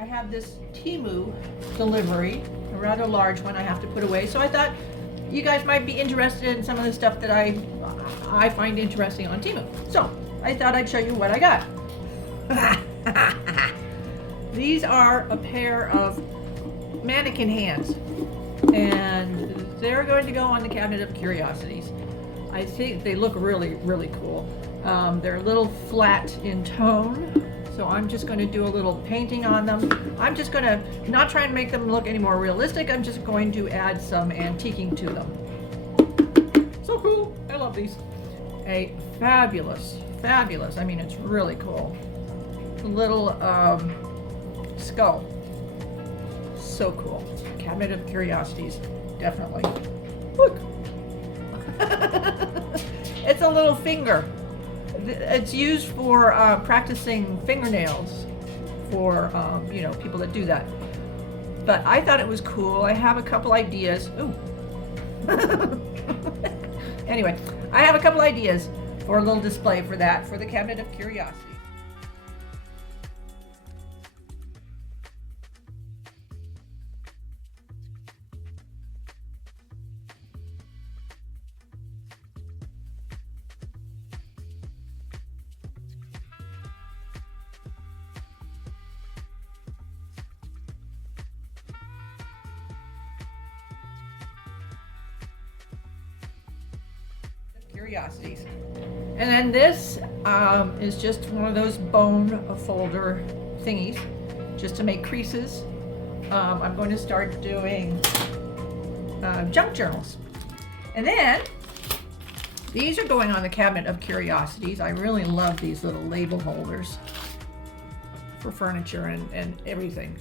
I have this TEMU delivery, a rather large one I have to put away. So I thought you guys might be interested in some of the stuff that I find interesting on TEMU. So I thought I'd show you what I got. These are a pair of mannequin hands, and they're going to go on the cabinet of curiosities. I think they look really, really cool. They're a little flat in tone, so I'm just going to do a little painting on them. I'm just going to not try and make them look any more realistic. I'm just going to add some antiquing to them. So cool. I love these. A fabulous, I mean, it's really cool. A little skull. So cool. Cabinet of curiosities. Definitely. Look. It's a little finger. It's used for practicing fingernails for you know, people that do that. But I thought it was cool. I have a couple ideas. Ooh. Anyway, I have a couple ideas for a little display for that, for the cabinet of curiosities. Curiosities. And then this is just one of those bone folder thingies, just to make creases. I'm going to start doing junk journals. And then these are going on the cabinet of curiosities. I really love these little label holders for furniture and everything.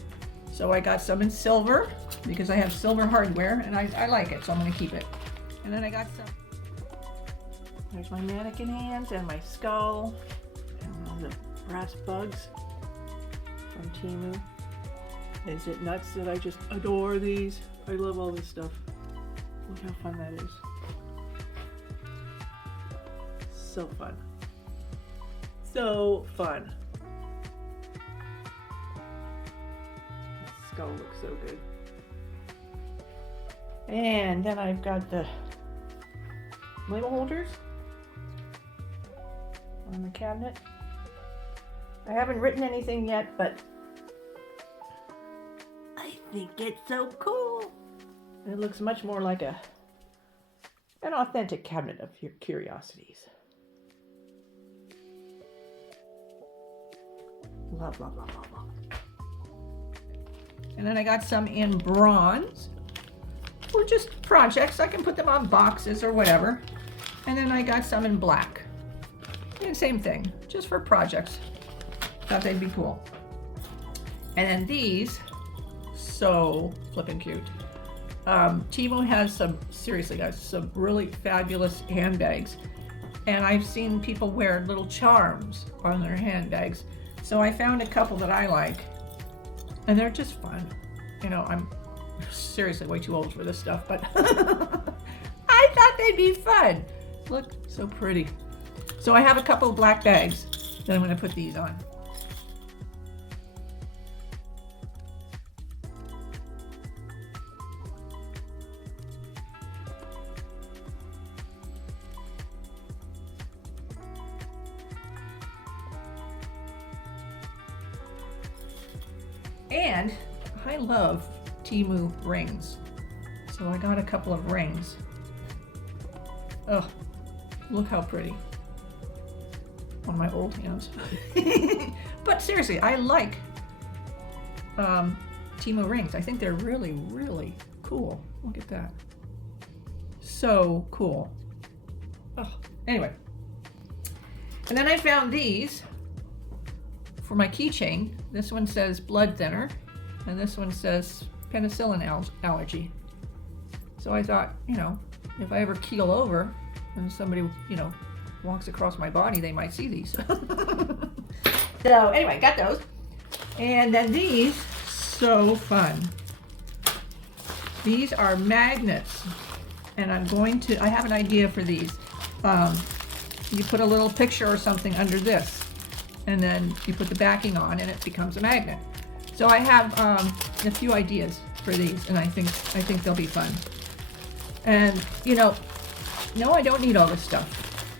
So I got some in silver because I have silver hardware and I like it, so I'm going to keep it. And then I got some. There's my mannequin hands and my skull and all the brass bugs from TEMU. Is it nuts that I just adore these? I love all this stuff. Look how fun that is. So fun. So fun. That skull looks so good. And then I've got the label holders on the cabinet. I haven't written anything yet, but I think it's so cool. It looks much more like an authentic cabinet of curiosities. Love, love, love, love, love. And then I got some in bronze for just projects. I can put them on boxes or whatever. And then I got some in black. And same thing, just for projects. Thought they'd be cool. And then these, so flippin' cute. TEMU has some, seriously guys, some really fabulous handbags. And I've seen people wear little charms on their handbags. So I found a couple that I like. And they're just fun. You know, I'm seriously way too old for this stuff, but I thought they'd be fun. Look, so pretty. So I have a couple of black bags that I'm going to put these on. And I love TEMU rings. So I got a couple of rings. Oh, look how pretty. On my old hands. But seriously, I like TEMU rings. I think they're really, really cool. Look at that. So cool. Oh, anyway. And then I found these for my keychain. This one says blood thinner, and this one says penicillin allergy. So I thought, you know, if I ever keel over and somebody, you know, walks across my body, they might see these. So anyway, got those. And then these, so fun. These are magnets. And I have an idea for these. You put a little picture or something under this, and then you put the backing on and it becomes a magnet. So I have a few ideas for these, and I think they'll be fun. And you know, no, I don't need all this stuff,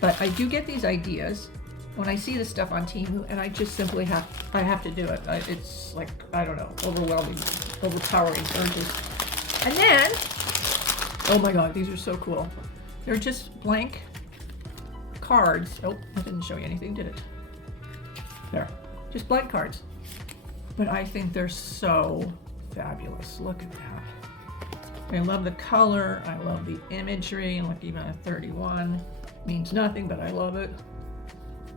but I do get these ideas when I see this stuff on TEMU, and I just simply have to do it. It's like, I don't know, overwhelming, overpowering urges. And then, oh my God, these are so cool. They're just blank cards. Oh, I didn't show you anything, did it? There, just blank cards. But I think they're so fabulous. Look at that. I love the color. I love the imagery. Look, even a 31 means nothing, but I love it.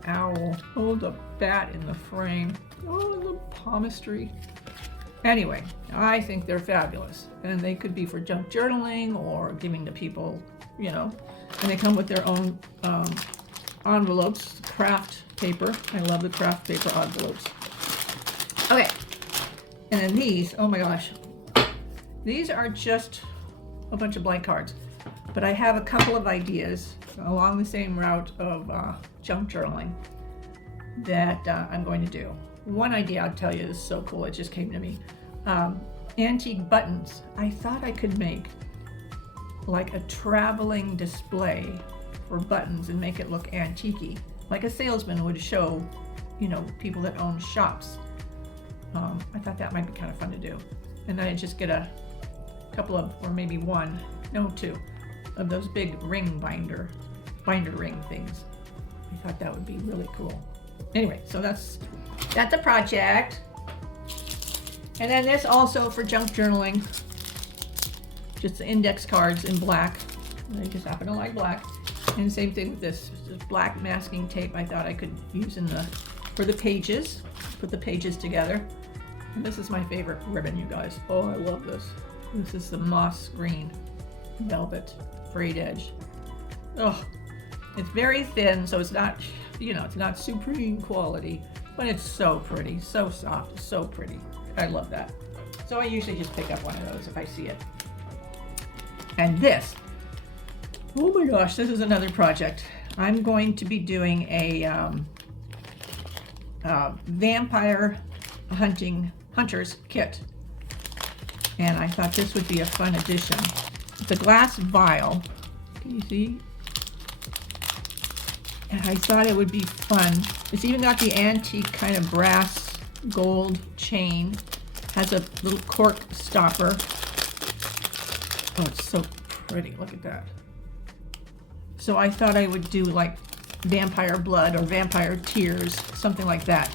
Owl. Oh, the bat in the frame. Oh, the palmistry. Anyway, I think they're fabulous. And they could be for junk journaling or giving to people, you know. And they come with their own envelopes, craft paper. I love the craft paper envelopes. Okay. And then these, oh my gosh. These are just a bunch of blank cards. But I have a couple of ideas along the same route of junk journaling that I'm going to do. One idea I'll tell you is so cool, it just came to me. Antique buttons. I thought I could make like a traveling display for buttons and make it look antique-y, like a salesman would show, you know, people that own shops. I thought that might be kind of fun to do. And then I just get a couple of, or maybe one, no, two, of those big ring binder ring things. I thought that would be really cool. Anyway, so that's a project. And then this also for junk journaling, just the index cards in black. I just happen to like black. And same thing with this black masking tape. I thought I could use for the pages, put the pages together. And this is my favorite ribbon, you guys. Oh, I love this. This is the moss green velvet frayed edge. Oh, it's very thin, so it's not, you know, it's not supreme quality, but it's so pretty, so soft, so pretty. I love that. So I usually just pick up one of those if I see it. And this, oh my gosh, this is another project. I'm going to be doing a vampire hunter's kit. And I thought this would be a fun addition. It's a glass vial. Can you see? And I thought it would be fun. It's even got the antique kind of brass gold chain. Has a little cork stopper. Oh, it's so pretty. Look at that. So I thought I would do like vampire blood or vampire tears, something like that.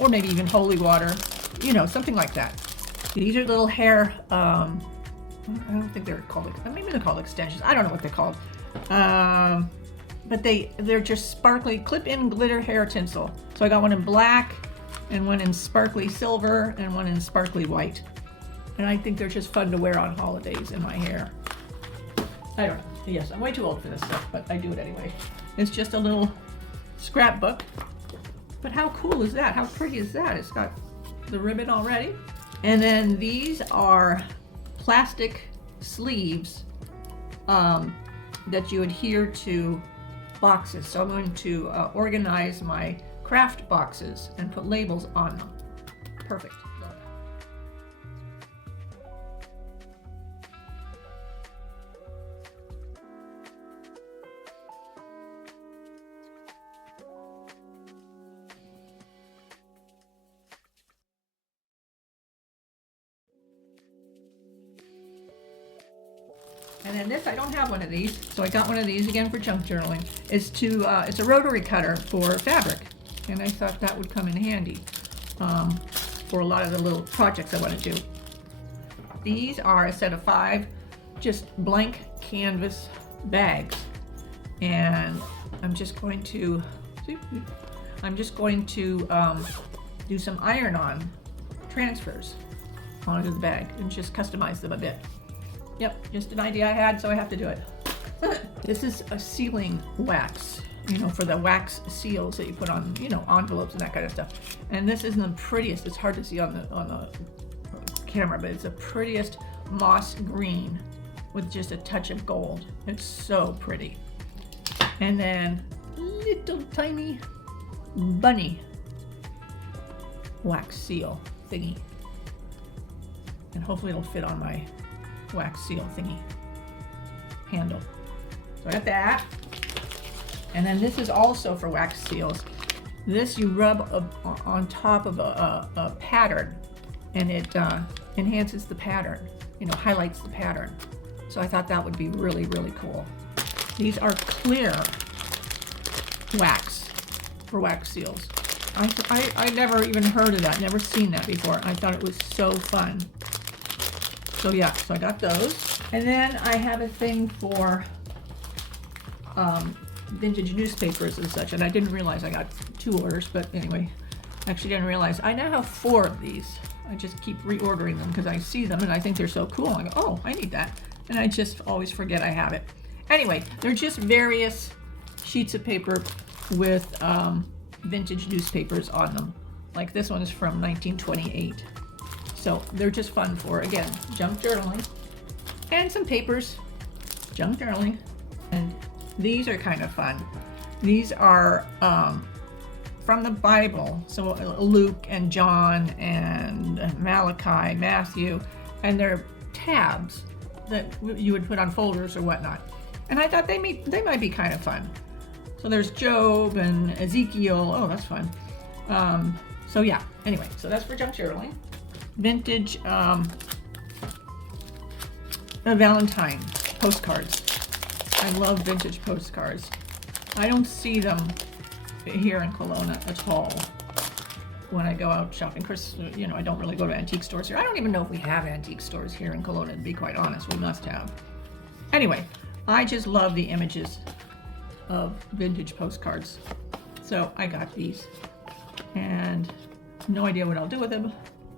Or maybe even holy water, you know, something like that. These are little hair, I don't think they're called, maybe they're called extensions. I don't know what they're called. But they're just sparkly clip-in glitter hair tinsel. So I got one in black and one in sparkly silver and one in sparkly white. And I think they're just fun to wear on holidays in my hair. I don't know. Yes, I'm way too old for this stuff, but I do it anyway. It's just a little scrapbook. But how cool is that? How pretty is that? It's got the ribbon already. And then these are plastic sleeves that you adhere to boxes. So I'm going to organize my craft boxes and put labels on them. Perfect. Look. And then this, I don't have one of these, so I got one of these again for junk journaling. It's a rotary cutter for fabric, and I thought that would come in handy for a lot of the little projects I want to do. These are a set of 5 just blank canvas bags, and I'm just going to do some iron-on transfers onto the bag and just customize them a bit. Yep, just an idea I had, so I have to do it. This is a sealing wax, you know, for the wax seals that you put on, you know, envelopes and that kind of stuff. And this isn't the prettiest. It's hard to see on the camera, but it's the prettiest moss green with just a touch of gold. It's so pretty. And then little tiny bunny wax seal. thingy. And hopefully it'll fit on my wax seal thingy handle. So I got that. And then this is also for wax seals. This you rub on top of a pattern, and it enhances the pattern, you know, highlights the pattern. So I thought that would be really, really cool. These are clear wax for wax seals. I never even heard of that, never seen that before. I thought it was so fun. So yeah, so I got those. And then I have a thing for vintage newspapers and such, and I didn't realize I got 2 orders, but anyway, actually didn't realize. I now have 4 of these. I just keep reordering them because I see them and I think they're so cool. I go, oh, I need that. And I just always forget I have it. Anyway, they're just various sheets of paper with vintage newspapers on them. Like this one is from 1928. So they're just fun for, again, junk journaling. And some papers, junk journaling. And these are kind of fun. These are from the Bible. So Luke and John and Malachi, Matthew, and they're tabs that you would put on folders or whatnot. And I thought they might be kind of fun. So there's Job and Ezekiel. Oh, that's fun. So yeah, anyway, so that's for junk journaling. Vintage Valentine postcards. I love vintage postcards. I don't see them here in Kelowna at all when I go out shopping. Of course, you know, I don't really go to antique stores here. I don't even know if we have antique stores here in Kelowna, to be quite honest. We must have. Anyway, I just love the images of vintage postcards. So I got these. And no idea what I'll do with them.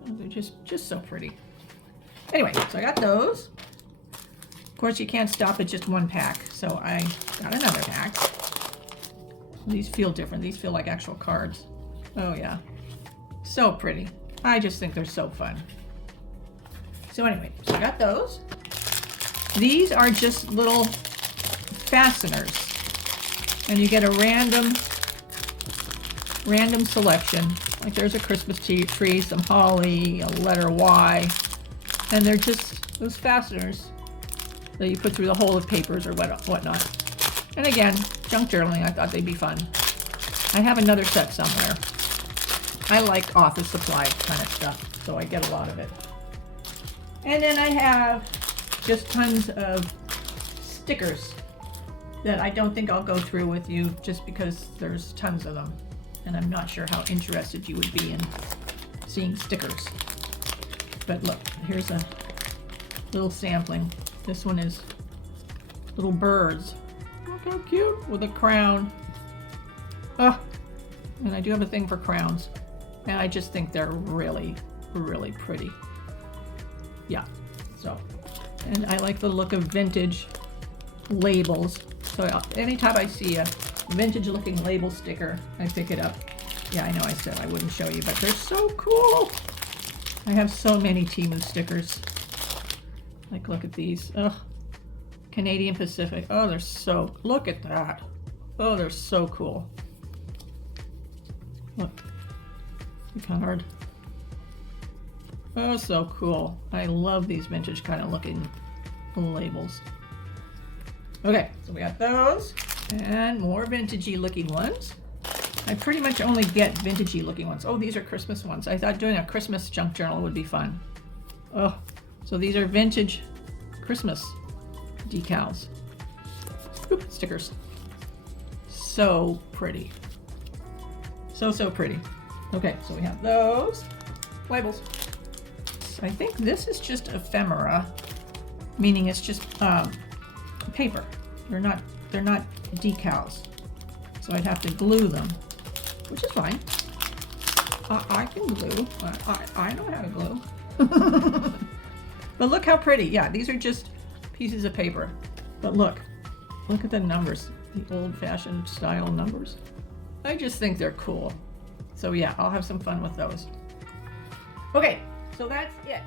They're just so pretty. Anyway, so I got those. Of course, you can't stop at just one pack, so I got another pack. These feel different. These feel like actual cards. Oh yeah, so pretty. I just think they're so fun. So anyway, so I got those. These are just little fasteners, and you get a random selection. Like there's a Christmas tree, some holly, a letter Y, and they're just those fasteners that you put through the hole of papers or whatnot. And again, junk journaling, I thought they'd be fun. I have another set somewhere. I like office supply kind of stuff, so I get a lot of it. And then I have just tons of stickers that I don't think I'll go through with you just because there's tons of them. And I'm not sure how interested you would be in seeing stickers. But look, here's a little sampling. This one is little birds. Look how cute, with a crown. Oh, and I do have a thing for crowns. And I just think they're really, really pretty. Yeah, so. And I like the look of vintage labels. So anytime I see a vintage looking label sticker, I pick it up. Yeah, I know I said I wouldn't show you, but they're so cool. I have so many TEMU stickers. Like, look at these. Ugh. Canadian Pacific. Oh, they're so, look at that. Oh, they're so cool. Look, the card. Oh, so cool. I love these vintage kind of looking labels. Okay, so we got those. And more vintagey looking ones. I pretty much only get vintagey looking ones. Oh, these are Christmas ones. I thought doing a Christmas junk journal would be fun. Oh, so these are vintage Christmas decals. Oop, stickers. So pretty. So pretty. Okay, so we have those. Labels. I think this is just ephemera, meaning it's just paper. They're not decals. So I'd have to glue them, which is fine. I can glue. I know how to glue. But look how pretty. Yeah, these are just pieces of paper. But look at the numbers, the old-fashioned style numbers. I just think they're cool. So yeah, I'll have some fun with those. Okay, so that's it.